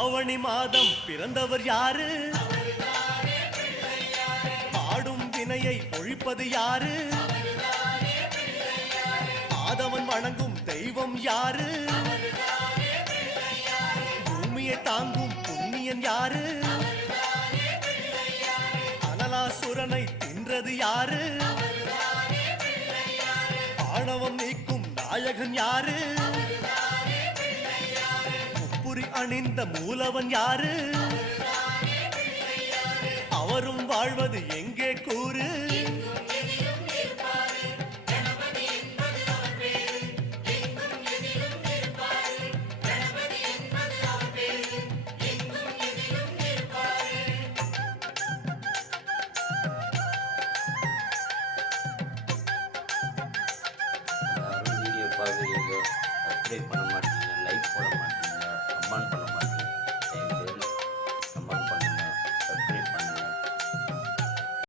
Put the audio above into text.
ஆவணி மாதம் பிறந்தவர் யாரு? பாடும் வினையை ஒழிப்பது யாரு? ஆதவன் வணங்கும் தெய்வம் யாரு? பூமியை தாங்கும் புண்ணியன் யாரு? அனலாசுரனை தின்றது யாரு? ஆணவம் நீக்கும் நாயகன் யாரு? முப்புரி அணிந்த மூலவன் யாரு? அவரும் வாழ்வது எங்கே கூறு?